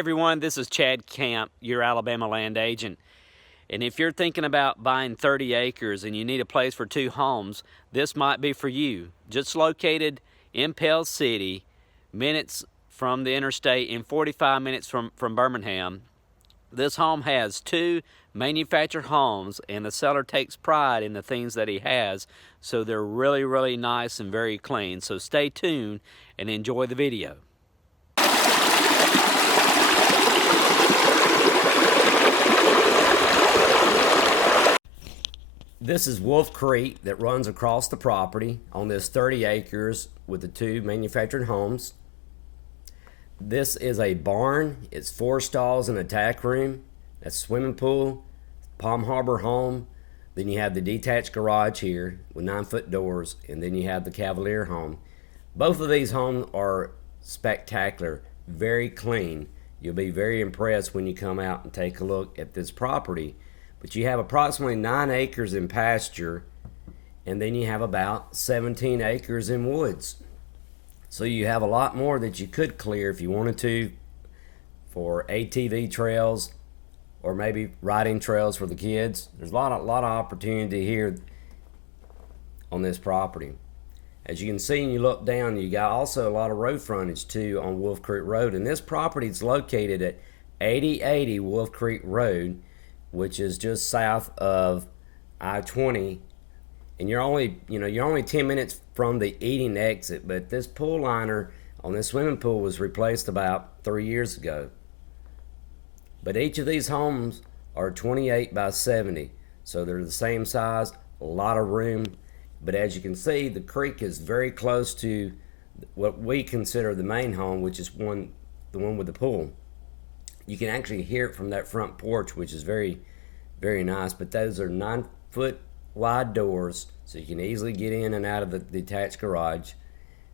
everyone, this is Chad Camp, your Alabama land agent. And if you're thinking about buying 30 acres and you need a place for 2 homes, this might be for you. Just located in Pell City, minutes from the interstate and 45 minutes from Birmingham. This home has 2 manufactured homes, and the seller takes pride in the things that he has, so they're really nice and very clean. So stay tuned and enjoy the video. This is Wolf Creek that runs across the property on this 30 acres with the 2 manufactured homes. This is a barn. It's 4 stalls and a tack room. That's swimming pool, Palm Harbor Home. Then you have the detached garage here with 9-foot doors, and then you have the Cavalier Home. Both of these homes are spectacular, very clean. You'll be very impressed when you come out and take a look at this property. But you have approximately 9 acres in pasture, and then you have about 17 acres in woods. So you have a lot more that you could clear if you wanted to for ATV trails or maybe riding trails for the kids. There's a lot of opportunity here on this property. As you can see, and you look down, you got also a lot of road frontage too on Wolf Creek Road. And this property is located at 8080 Wolf Creek Road, which is just south of I-20, and you're only 10 minutes from the Eating exit. But this pool liner on this swimming pool was replaced about 3 years ago. But each of these homes are 28 by 70, so they're the same size, a lot of room. But as you can see, the creek is very close to what we consider the main home, which is the one with the pool. You can actually hear it from that front porch, which is very nice. But those are 9-foot wide doors, so you can easily get in and out of the detached garage.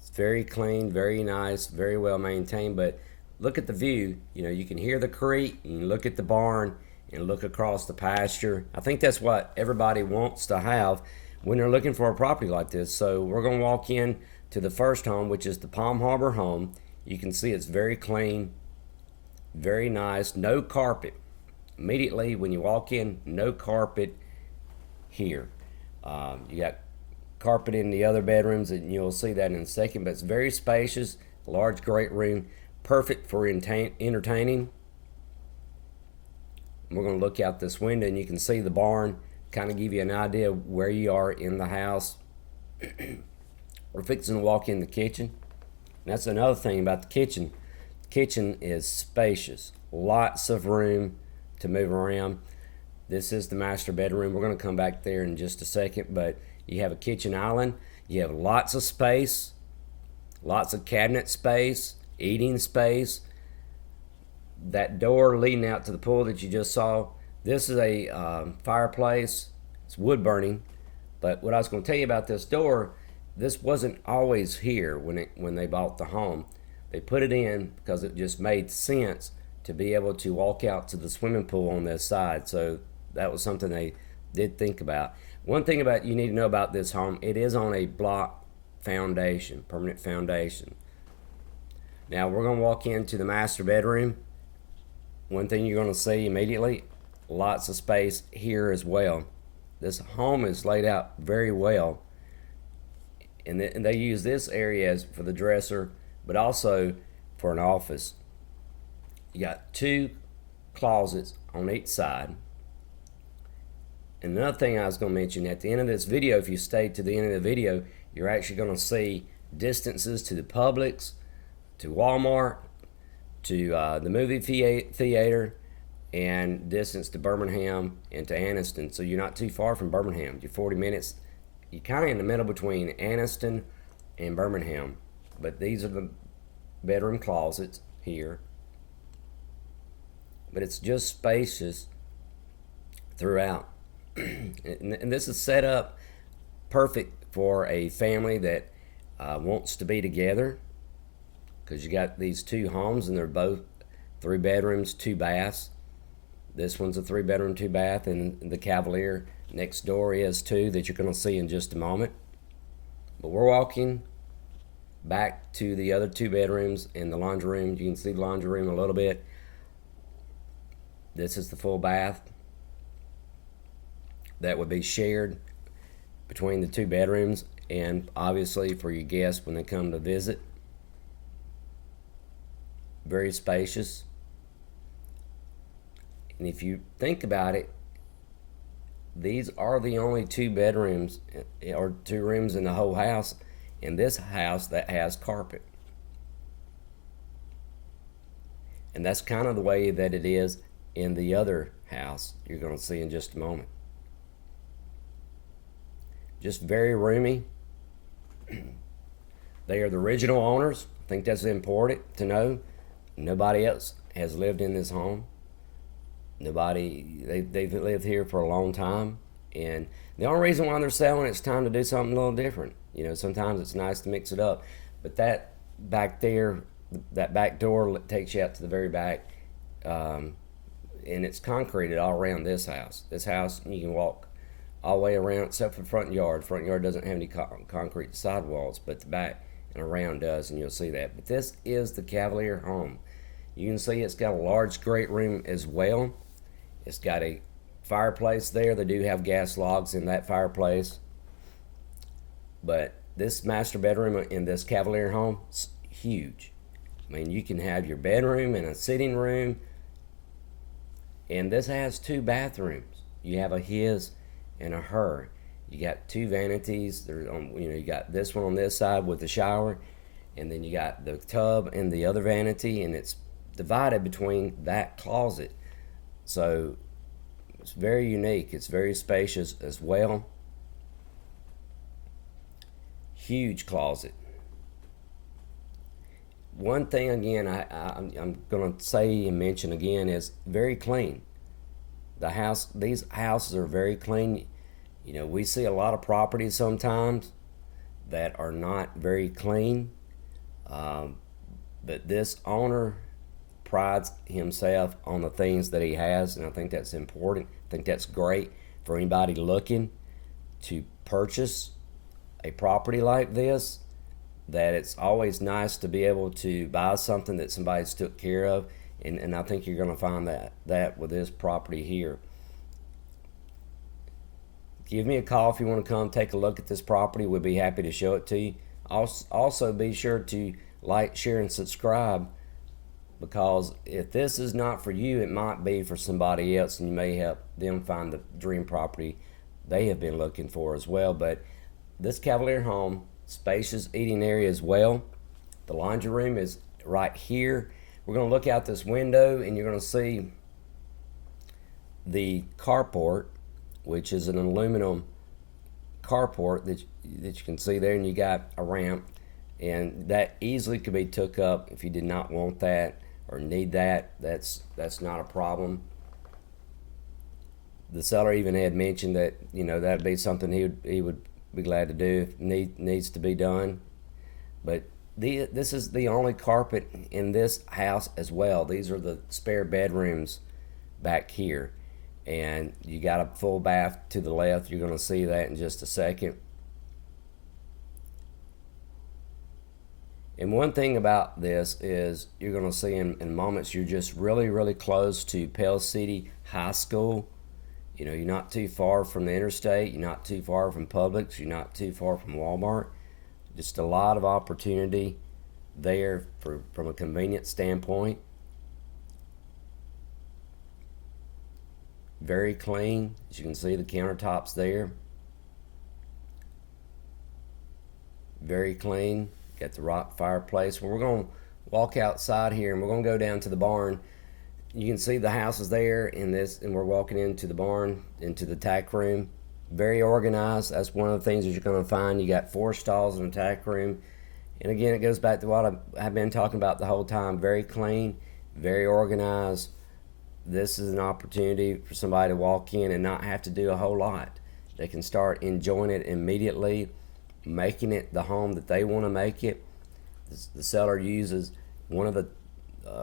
It's very clean, very nice, very well maintained. But look at the view. You can hear the creek, you can look at the barn, and look across the pasture. I think that's what everybody wants to have when they're looking for a property like this. So we're going to walk in to the first home, which is the Palm Harbor Home. You can see it's very clean, very nice, no carpet. Immediately when you walk in, no carpet here. You got carpet in the other bedrooms, and you'll see that in a second, but it's very spacious, large, great room, perfect for entertaining. We're going to look out this window, and you can see the barn, kind of give you an idea of where you are in the house. We're fixing to walk in the kitchen. And that's another thing about the kitchen. Kitchen is spacious, lots of room to move around. This is the master bedroom. We're going to come back there in just a second, but you have a kitchen island. You have lots of space, lots of cabinet space, eating space. That door leading out to the pool that you just saw, this is a fireplace. It's wood burning. But what I was going to tell you about this door, this wasn't always here when they bought the home. They put it in because it just made sense to be able to walk out to the swimming pool on this side. So that was something they did think about. One thing you need to know about this home, it is on a block foundation, permanent foundation. Now we're going to walk into the master bedroom. One thing you're going to see immediately, lots of space here as well. This home is laid out very well. And they use this area for the dresser, but also for an office. You got 2 closets on each side. And another thing I was going to mention, at the end of this video, if you stay to the end of the video, you're actually going to see distances to the Publix, to Walmart, to the movie theater, and distance to Birmingham and to Anniston. So you're not too far from Birmingham. You're 40 minutes. You're kind of in the middle between Anniston and Birmingham. But these are the bedroom closets here. But it's just spacious throughout. And this is set up perfect for a family that wants to be together, because you got these 2 homes, and they're both 3 bedrooms, 2 baths. This one's a 3-bedroom, 2-bath, and the Cavalier next door is too, that you're going to see in just a moment. But we're walking back to the other 2 bedrooms and the laundry room. You can see the laundry room a little bit. This is the full bath that would be shared between the 2 bedrooms, and obviously for your guests when they come to visit. Very spacious. And if you think about it, these are the only 2 bedrooms or 2 rooms in the whole house in this house that has carpet. And that's kind of the way that it is in the other house you're going to see in just a moment. Just very roomy. They are the original owners. I think that's important to know. Nobody else has lived in this home. They've lived here for a long time, and the only reason why they're selling it's time to do something a little different. Sometimes it's nice to mix it up. But that back there, that back door takes you out to the very back, and it's concreted all around this house. This house, you can walk all the way around except for the front yard. Front yard doesn't have any concrete sidewalls, but the back and around does, and you'll see that. But this is the Cavalier Home. You can see it's got a large great room as well. It's got a fireplace there. They do have gas logs in that fireplace. But this master bedroom in this Cavalier Home is huge. I mean, you can have your bedroom and a sitting room. And this has 2 bathrooms. You have a his and a her. You got 2 vanities. You got this one on this side with the shower, and then you got the tub and the other vanity, and it's divided between that closet. So it's very unique. It's very spacious as well. Huge closet. One thing again I'm going to say and mention again is very clean. These houses are very clean. We see a lot of properties sometimes that are not very clean, but this owner prides himself on the things that he has, and I think that's important. I think that's great for anybody looking to purchase a property like this, that it's always nice to be able to buy something that somebody's took care of, and I think you're going to find that with this property here. Give me a call if you want to come take a look at this property. We'll be happy to show it to you. Also be sure to like, share, and subscribe, because if this is not for you, it might be for somebody else, and you may help them find the dream property they have been looking for as well. But this Cavalier Home, spacious eating area as well. The laundry room is right here. We're going to look out this window, and you're going to see the carport, which is an aluminum carport that you can see there, and you got a ramp, and that easily could be took up if you did not want that or need that. That's not a problem. The seller even had mentioned that that'd be something he would be glad to do if needs to be done. But this is the only carpet in this house as well. These are the spare bedrooms back here, and you got a full bath to the left. You're going to see that in just a second. And one thing about this is you're going to see in moments you're just really, really close to Pell City High School. You're not too far from the interstate. You're not too far from Publix. You're not too far from Walmart. Just a lot of opportunity there from a convenience standpoint. Very clean. As you can see, the countertops there. Very clean. Got the rock fireplace. Well, we're going to walk outside here, and we're going to go down to the barn. You can see the house is there in this, and we're walking into the barn, into the tack room. Very organized. That's one of the things that you're going to find. You got 4 stalls in the tack room. And again, it goes back to what I've been talking about the whole time. Very clean, very organized. This is an opportunity for somebody to walk in and not have to do a whole lot. They can start enjoying it immediately, making it the home that they want to make it. The seller uses one of the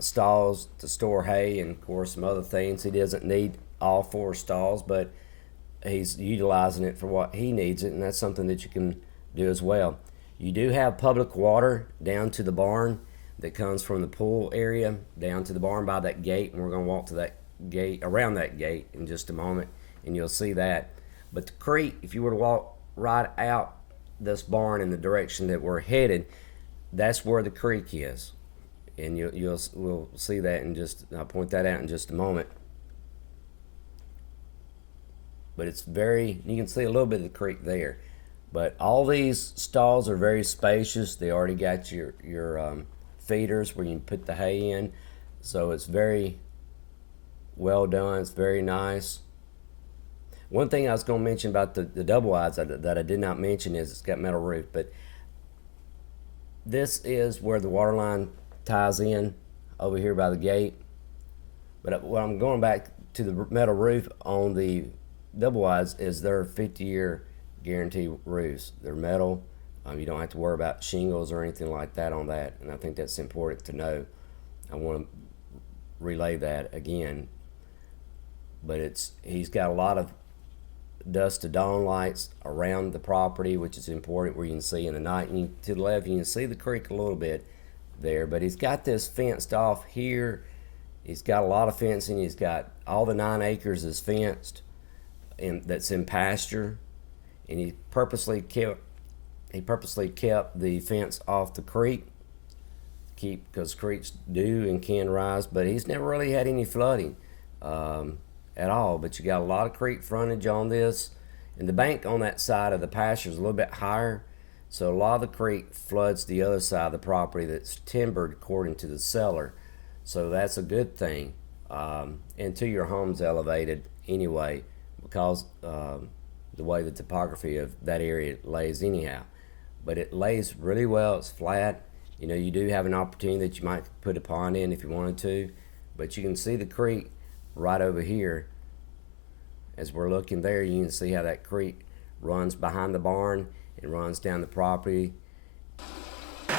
stalls to store hay and, of course, some other things. He doesn't need all 4 stalls, but he's utilizing it for what he needs it, and that's something that you can do as well. You do have public water down to the barn that comes from the pool area down to the barn by that gate, and we're going to walk to gate, around that gate in just a moment, and you'll see that. But the creek, if you were to walk right out this barn in the direction that we're headed, that's where the creek is, and we'll see that in just. I'll point that out in just a moment. But it's very, you can see a little bit of the creek there. But all these stalls are very spacious. They already got your feeders where you can put the hay in, so it's very well done. It's very nice. One thing I was going to mention about the double wides that I did not mention is it's got metal roof, but this is where the water line ties in over here by the gate. But what I'm going back to the metal roof on the double wides is they're 50-year guarantee roofs. They're metal. You don't have to worry about shingles or anything like that on that, and I think that's important to know. I want to relay that again. But he's got a lot of dusk to dawn lights around the property, which is important, where you can see in the night. And to the left, you can see the creek a little bit there. But he's got this fenced off here. He's got a lot of fencing. He's got all the 9 acres is fenced, and that's in pasture. And he purposely kept the fence off the creek, because creeks do and can rise. But he's never really had any flooding at all. But you got a lot of creek frontage on this, and the bank on that side of the pasture is a little bit higher, so a lot of the creek floods the other side of the property that's timbered according to the seller. So that's a good thing. And to your home's elevated anyway, because the way the topography of that area lays anyhow. But it lays really well. It's flat. You do have an opportunity that you might put a pond in if you wanted to, but you can see the creek right over here. As we're looking there, you can see how that creek runs behind the barn and runs down the property. But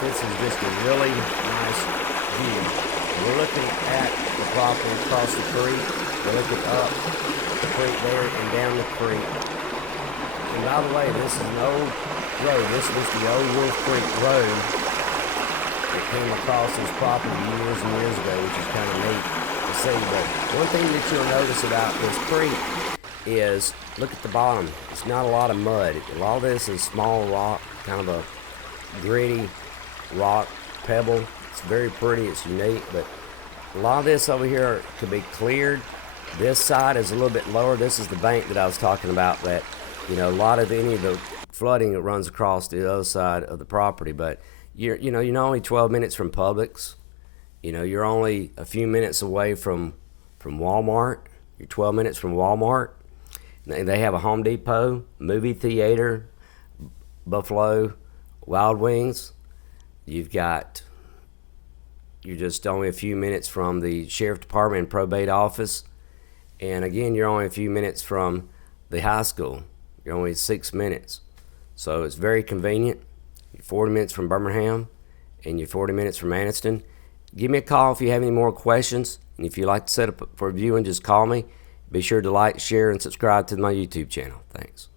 this is just a really nice view. We're looking at the property across the creek. We're looking up the creek there and down the creek. And by the way, this is an old road. This was the old Wolf Creek Road that came across this property years and years ago, which is kind of neat to see. But one thing that you'll notice about this creek is, look at the bottom. It's not a lot of mud. A lot of this is small rock, kind of a gritty rock pebble. It's very pretty. It's unique, but a lot of this over here could be cleared. This side is a little bit lower. This is the bank that I was talking about, that a lot of any of the flooding that runs across the other side of the property. But you're not only 12 minutes from Publix. You're only a few minutes away from Walmart. You're 12 minutes from Walmart. They have a Home Depot, movie theater, Buffalo Wild Wings. You're just only a few minutes from the Sheriff Department and Probate Office. And again, you're only a few minutes from the high school. You're only 6 minutes. So it's very convenient. You're 40 minutes from Birmingham, and you're 40 minutes from Anniston. Give me a call if you have any more questions. And if you'd like to set up for a viewing, just call me. Be sure to like, share, and subscribe to my YouTube channel. Thanks.